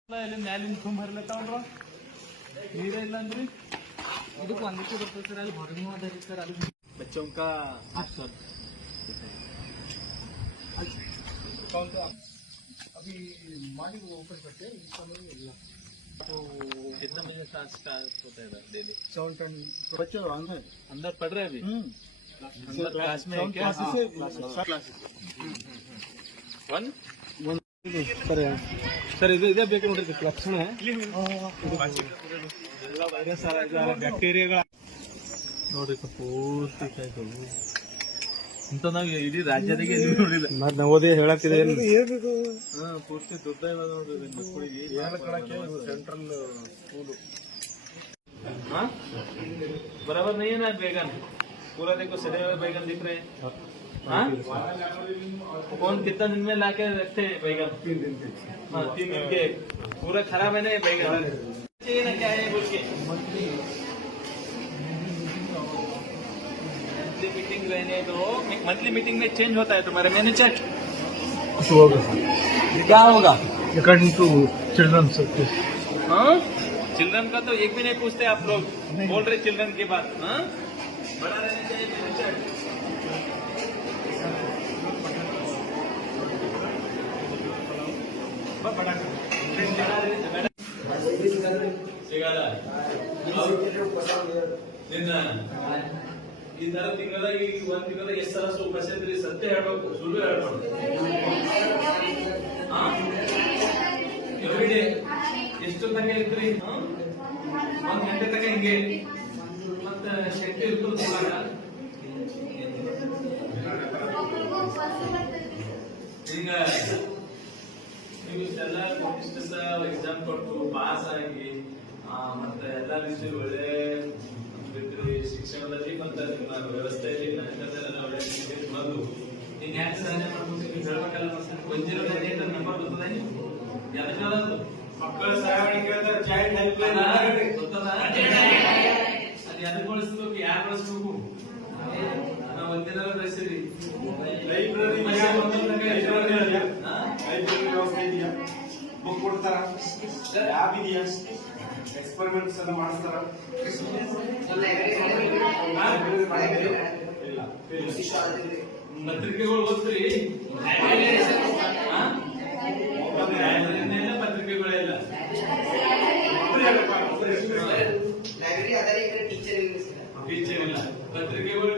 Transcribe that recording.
ಮ್ಯಾಲಿನ ತುಂಬ ಹರ್ಲತ್ತಾವಲ್ರ ನೀರೇ ಇಲ್ಲ ಅಂದ್ರಿ ಇದಕ್ಕೆ ಒಂದಕ್ಕೆ ಬರ್ತದೆ ಸರ್. ಅಲ್ಲಿ ಹೊರಗೂ ಅದ ರೀ ಸರ್. ಅಲ್ಲಿ बच्चों का हॉस्टल अभी मॉर्निंग ओपन करते हैं इस समय तो कितना बजे स्टार्ट होता है डेली? 7-10 बच्चे अंदर पढ़ रहे हैं अभी अंदर क्लास में क्या वन ಸರ್ ಇದೇ ಬೇಕು ನೋಡ್ರಿ ಲಕ್ಷಣ ಎಲ್ಲ ವೈರಸ್ ಬ್ಯಾಕ್ಟೀರಿಯಾಗಳ ನೋಡ್ರಿ ಪೂರ್ತಿ ಕಾಯ್ತು ಇಂತ ನಾವು ಇಡೀ ರಾಜ್ಯದಾಗೆ ನೋಡಿಲ್ಲ. ನವೋದಯ ಹೇಳತ್ತಿದೆ ಪೂರ್ತಿ ದೊಡ್ಡ ನೋಡ್ರಿ ಮಕ್ಕಳಿಗೆ ಸೆಂಟ್ರಲ್ स्कूल बराबर नहीं है ना बैगन पूरा देखो सड़े हुए बैगन दिख रहे हैं. कौन कितना दिन में लाके रखते हैं बैगन? 3 दिन के. हाँ 3 दिन के पूरा खराब है ना ये बैगन. चाहिए ना क्या है बोल के मंथली मीटिंग रहने दो. मंथली मीटिंग में चेंज होता है तुम्हारे मैनेजर. क्या होगा अकॉर्डिंग टू चिल्ड्रन. हाँ चिल्ड्रन का तो एक भी नहीं पूछते आप लोग. बोल रहे चिल्ड्रन की बात. हाँ बड़ा रहना चाहिए मैनेजर. ಈ ತರ ತಿಂಗಳ ಈ ಒಂದ್ ತಿಂಗಳ ಎಷ್ಟು ಸಲ ಸುಳ್ಳು ಸತ್ಯ ಹೇಳ್ಬೇಕು, ಸುಳ್ಳು ಹೇಳ್ಬಾರ್ದು. ಎವ್ರಿಡೇ ಎಷ್ಟು ತನಕ ಇರ್ತೀರಿ? 1 ಗಂಟೆ ತನಕ ಹಿಂಗೆ ಮತ್ತೆ ಶಕ್ತಿ ಇರ್ತದೆ. ಈಗ ನೀವು ಇಷ್ಟೆಲ್ಲ ಇಷ್ಟೆಲ್ಲ ಎಕ್ಸಾಮ್ ಕೊಟ್ಟು ಪಾಸ್ ಆಗಿ ಮತ್ತೆ ಎಲ್ಲ ರೀತಿಯಲ್ಲಿ ಒಳ್ಳೆ ಶಿಕ್ಷಣದಲ್ಲಿ ಮತ್ತೆ ನಿಮ್ಮ ವ್ಯವಸ್ಥೆಯಲ್ಲಿ ನಡೀತದೆಲ್ಲ ಒಳ್ಳೆ ಬಂದು ನೀನ್ ಯಾಕೆ ಸಾಧನೆ ಮಾಡ್ಬೇಕು ನೀವು ಹೇಳ್ಬೇಕಲ್ಲ. ಒಂದಿರೋ ನಂಬರ್ ಬರ್ತದೆ ನೀವು ಯಾವ್ದು ಮಕ್ಕಳ ಸಹಾಯವಾಣಿ ಕೇಳ್ತಾರೆ. ಚೈಲ್ಡ್ ಹೆಲ್ಪ್ ಲೈನ್ ಗೊತ್ತದ? ಅದು ಯಾರು ಬಳಸ್ಬೇಕು, ಯಾರು ಬಳಸ್ಬೇಕು? ನಾವು ಒಂದಿನ ಬೆಳೆಸಿದ್ವಿ. ಲೈಬ್ರರಿ ವ್ಯವಸ್ಥೆ ಇದೆಯಾ? ಬುಕ್ ಕೊಡ್ತಾರ? ಲ್ಯಾಬ್ ಇದೆಯಾ? ಎಕ್ಸ್ಪರಿಮೆಂಟ್ಸ್ ಎಲ್ಲ ಮಾಡಿಸ್ತಾರ? ಪತ್ರಿಕೆಗಳು ಓದ್ತೀರಿ? ಪತ್ರಿಕೆಗಳೆಲ್ಲ ಟೀಚರ್ ಇಲ್ಲ. ಪತ್ರಿಕೆಗಳು